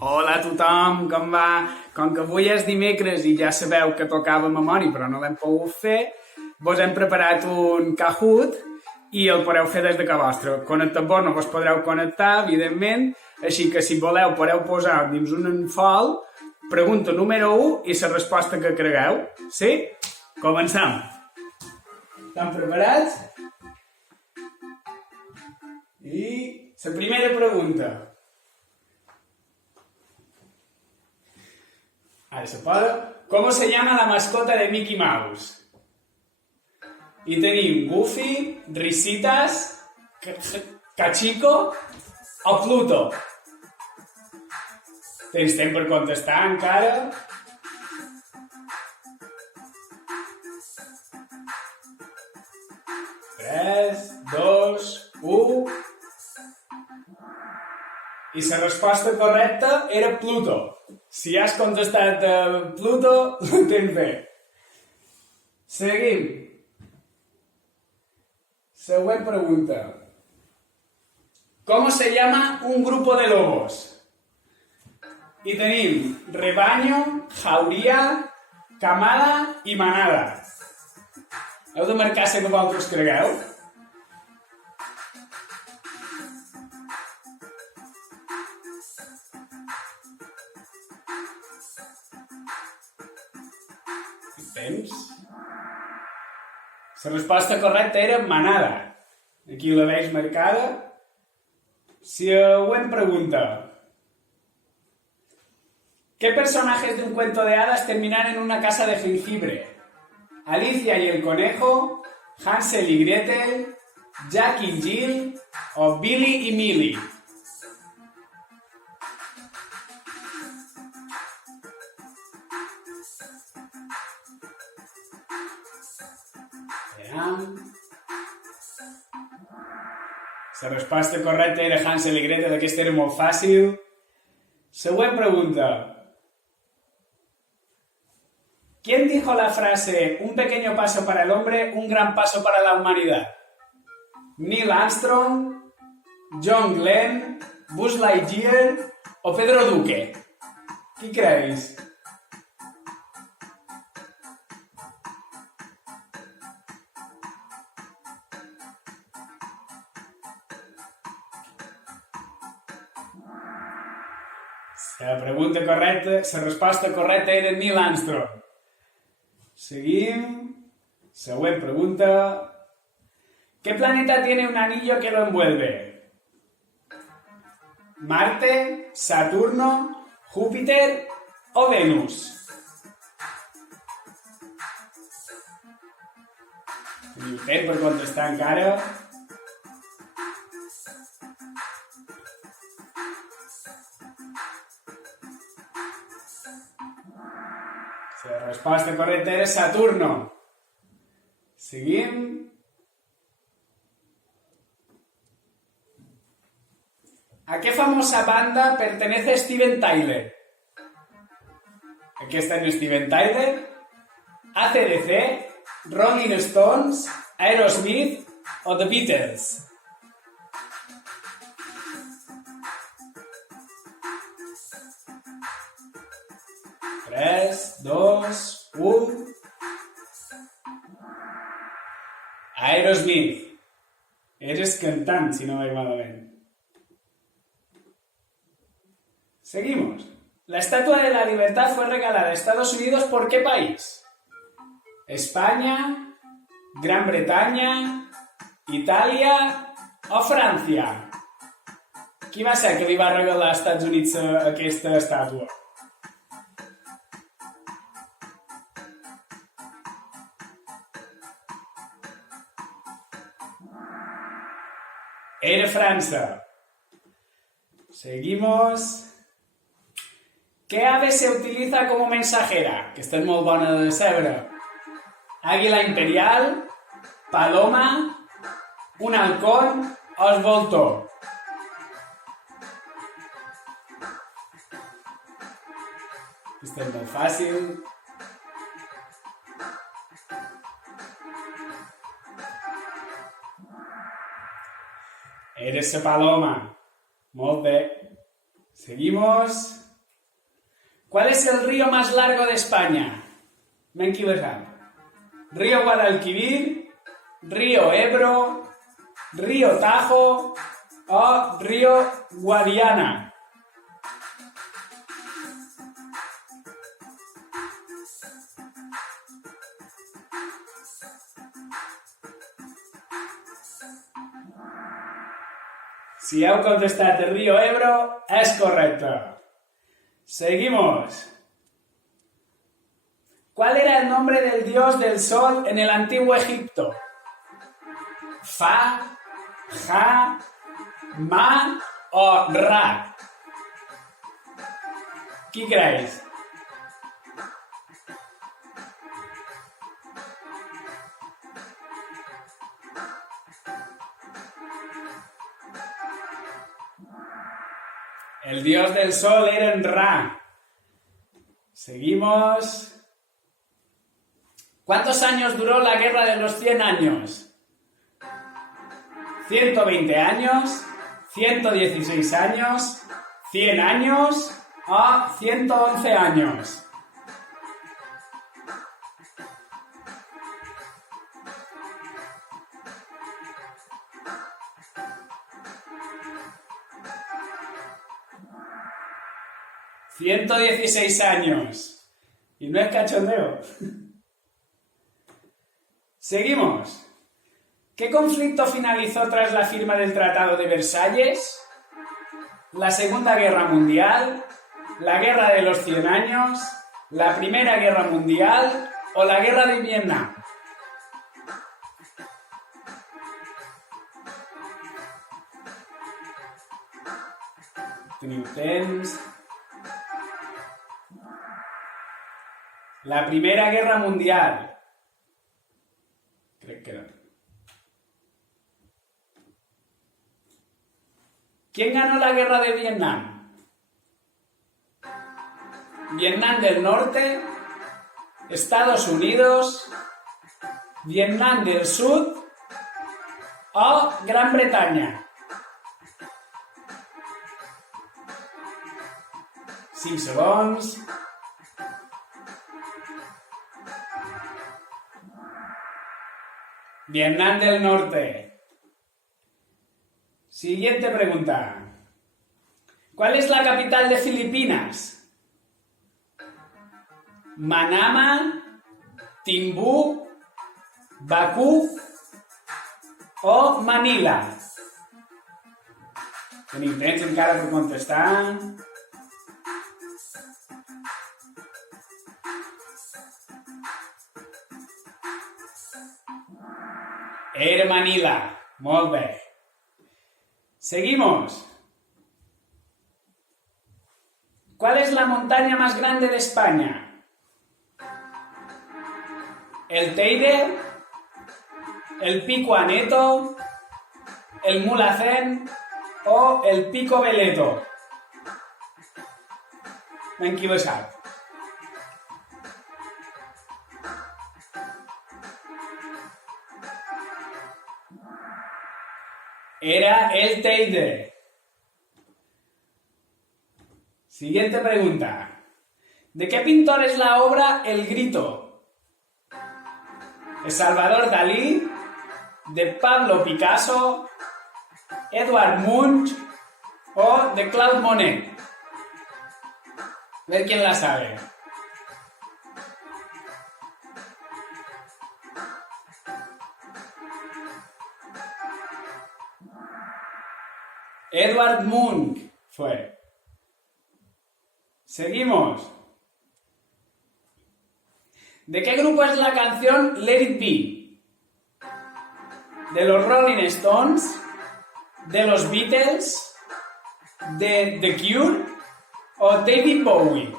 Hola a tothom, com va? Com que avui és dimecres i ja sabeu que tocava memòria però no l'hem pogut fer, vos hem preparat un Kahoot i el podeu fer des de casa vostra. Connectar-vos no vos podreu connectar, evidentment, així que si voleu podeu posar dins un fol pregunta número 1 i la resposta que cregueu. Sí? Comencem. Estan preparats? I la primera pregunta. Ara se posa. ¿Cómo se llama la mascota de Mickey Mouse? I tenim Goofy, Risitas, Cachiko o Pluto. Tens temps per contestar encara? Tres, dos, u... I la resposta correcta era Pluto. Si has contestat Pluto, ho tens bé. Seguim. Següent pregunta. ¿Cómo se llama un grupo de lobos? I tenim rebaño, jauria, camada i manada. Heu de marcar la que vosaltres cregueu. Temps. La resposta correcta era manada. Aquí la veig marcada. Següent pregunta. ¿Qué personajes de un cuento de hadas terminan en una casa de jengibre? ¿Alicia y el conejo, Hansel y Gretel, Jack y Jill o Billy y Millie? La resposta correcta era Hansel i Gretel, aquesta era molt fàcil. Següent pregunta. ¿Quién dijo la frase un pequeño paso para el hombre, un gran paso para la humanidad? ¿Neil Armstrong, John Glenn, Buzz Lightyear o Pedro Duque? Qui creus? La resposta correcta era Neil Armstrong. Seguim. Següent pregunta. ¿Qué planeta tiene un anillo que lo envuelve? ¿Marte, Saturno, Júpiter o Venus? Teniu temps per contestar encara. La resposta correcta era Saturno. Seguim. ¿A qué famosa banda pertenece Steven Tyler? Aquí está Steven Tyler, AC/DC, Rolling Stones, Aerosmith o The Beatles. Tres, dos, un... Aerosmith. Eres cantant, si no vaig malament. Seguimos. La Estatua de la Libertad fue regalada a Estados Unidos ¿por qué país? ¿España, Gran Bretaña, Itàlia o França? Qui va ser que li va regalar als Estats Units aquesta estàtua? Era França. Seguimos. ¿Qué ave se utiliza como mensajera? Que esta és molt bona de saber. Àguila imperial, paloma, un halcón o el voltor? Aquesta és molt fàcil. Eres la paloma. Molt bé. Seguimos. ¿Cuál es el río más largo de España? Me he equivocado. ¿Río Guadalquivir, río Ebro, río Tajo o río Guadiana? Si heu contestat el río Ebro, es correcto. Seguimos. ¿Cuál era el nombre del dios del sol en el antiguo Egipto? Fa, Ja, Ma o Ra. ¿Qué creéis? El dios del sol era en Ra. Seguimos. ¿Cuántos años duró la guerra de los 100 años? ¿120 años? ¿116 años? ¿100 años? ¿O 111 años? «116 años». Y no es cachondeo. Seguimos. ¿Qué conflicto finalizó tras la firma del Tratado de Versalles? ¿La Segunda Guerra Mundial? ¿La Guerra de los 100 años? ¿La Primera Guerra Mundial? ¿O la Guerra de Vietnam? Teniu temps. La Primera Guerra Mundial. Crec que era. ¿Quién ganó la Guerra de Vietnam? ¿Vietnam del Norte? ¿Estados Unidos? ¿Vietnam del Sur? ¿O Gran Bretaña? 5 segons. Vietnam del Norte. Siguiente pregunta. ¿Cuál es la capital de Filipinas? ¿Manama, Timbú, Bakú o Manila? Teniu temps encara per contestar. Era Manila. Molt bé. Seguimos. ¿Cuál es la montaña más grande de España? ¿El Teide? ¿El Pico Aneto? ¿El Mulhacén? ¿O el Pico Beleto? M'he equivocat. Era el Teide. Siguiente pregunta. ¿De qué pintor es la obra El Grito? ¿De Salvador Dalí? ¿De Pablo Picasso? ¿Edvard Munch? ¿O de Claude Monet? A ver quién la sabe. Edvard Munch fue. Seguimos. ¿De qué grupo es la canción Let It Be? ¿De los Rolling Stones? ¿De los Beatles? ¿De The Cure? ¿O David Bowie?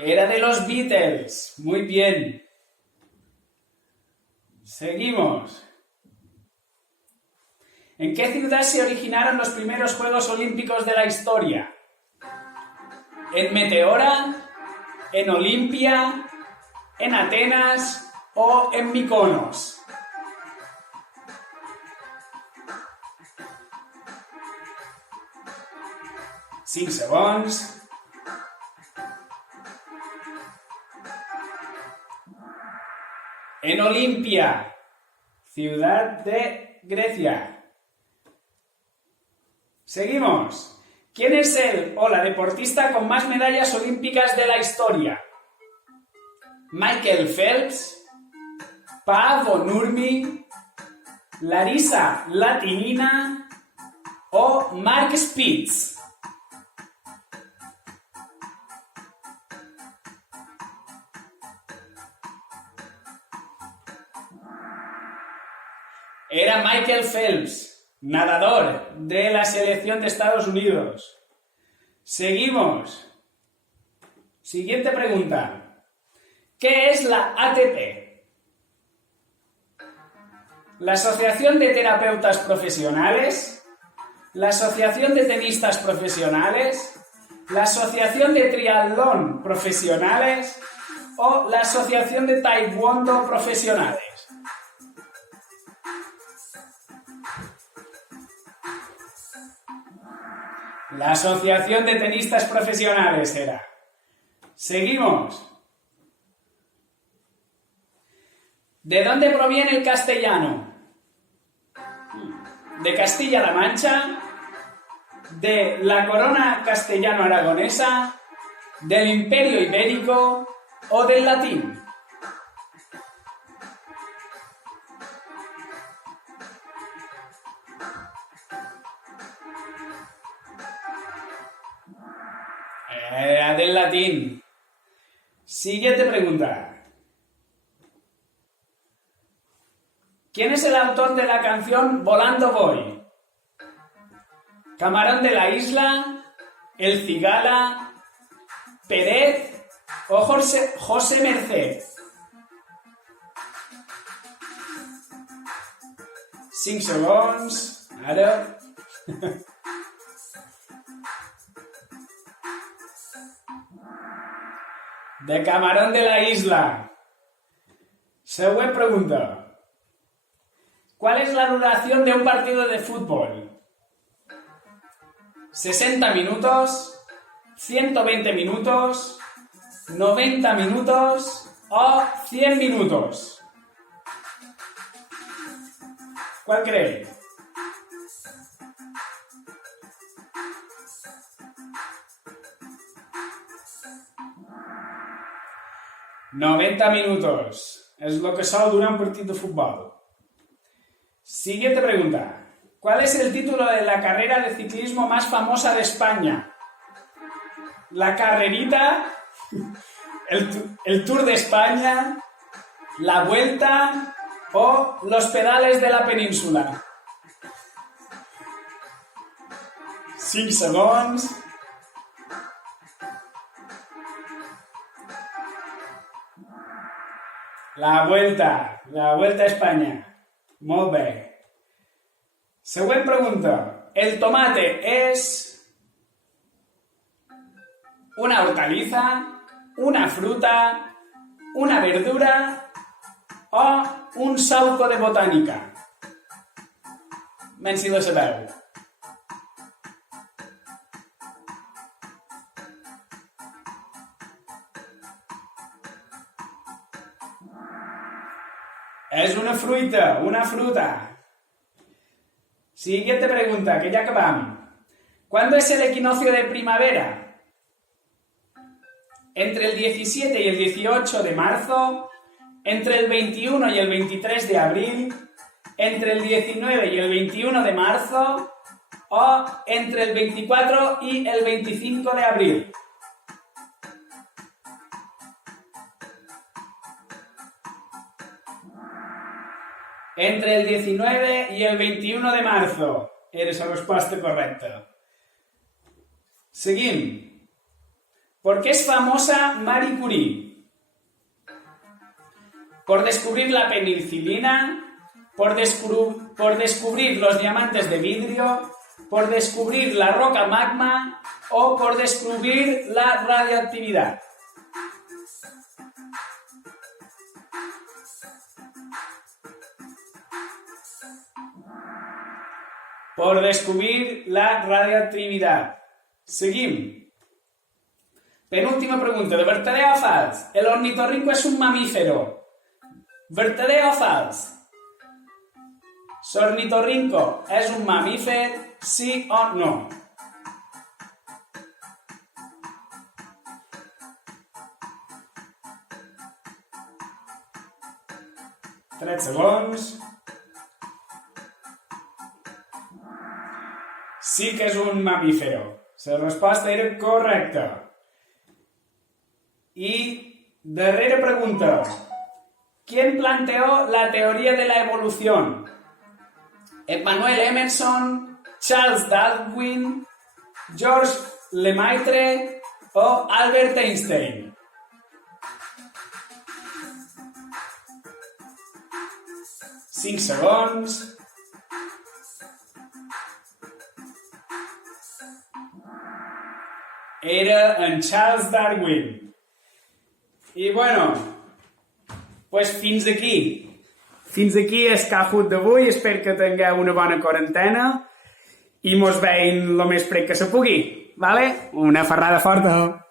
Era de los Beatles. Muy bien. Seguimos. ¿En qué ciudad se originaron los primeros Juegos Olímpicos de la historia? ¿En Meteora? ¿En Olimpia? en Atenas o en Mykonos? 5 segons. En Olimpia, ciudad de Grecia. Seguimos. ¿Quién es el o la deportista con más medallas olímpicas de la historia? Michael Phelps, Paavo Nurmi, Larisa Latinina o Mark Spitz. Era Michael Phelps, nadador de la selección de Estados Unidos. Seguimos. Siguiente pregunta. ¿Qué es la ATP? ¿La Asociación de Terapeutas Profesionales? ¿La Asociación de Tenistas Profesionales? ¿La Asociación de Triatlón Profesionales? ¿O la Asociación de Taekwondo Profesionales? La Asociación de Tenistas Profesionales era. Seguimos. ¿De dónde proviene el castellano? ¿De Castilla-La Mancha? ¿De la corona castellano-aragonesa? ¿Del Imperio Ibérico? ¿O del latín? Del latín. Siguiente pregunta. ¿Quién es el autor de la canción Volando Voy? ¿Camarón de la Isla? ¿El Cigala? ¿Peret? ¿O José Merced? 5 segons. Ara. De Camarón de la Isla. Següent pregunta. ¿Cuál es la duración de un partido de fútbol? ¿60 minutos? ¿120 minutos? ¿90 minutos? ¿O 100 minutos? ¿Cuál creéis? «90 minutos. Es lo que sol durar un partido de fútbol. Siguiente pregunta. ¿Cuál es el título de la carrera de ciclismo más famosa de España? ¿La Carrerita? ¿El Tour de España? ¿La Vuelta? ¿O los pedales de la península? 5 segons. La Vuelta a Espanya. Molt bé. Següent pregunta. ¿El tomate es una hortaliza, una fruta, una verdura o un sauco de botànica? Menys si lo sabeu. Es una fruita, una fruta. Siguiente pregunta, que ya acabamos. ¿Cuándo es el equinoccio de primavera? ¿Entre el 17 y el 18 de marzo? ¿Entre el 21 y el 23 de abril? ¿Entre el 19 y el 21 de marzo? ¿O entre el 24 y el 25 de abril? Entre el 19 y el 21 de marzo. Eres la respuesta correcta. Seguim. ¿Por qué es famosa Marie Curie? ¿Por descubrir la penicilina? ¿Por descubrir los diamantes de vidrio? ¿Por descubrir la roca magma? ¿O por descubrir la radioactividad? por descubrir la radioactividad. Seguim. Penúltima pregunta, de verdadero o fals? El ornitorrinco es un mamífero. ¿Verdadero o fals? ¿L'ornitorrinco és un mamífer, sí o no? Tres segons. Sí que és un mamífero. La resposta era correcta. I darrera pregunta. ¿Quién planteó la teoría de la evolución? Emmanuel Emerson, Charles Darwin, George Lemaitre o Albert Einstein. Cinc segons. Era en Charles Darwin. I bueno, pues fins aquí. Fins aquí el Kahoot d'avui. Espero que tingueu una bona quarantena i mos veiem el més prec que se pugui. Vale? Una ferrada forta.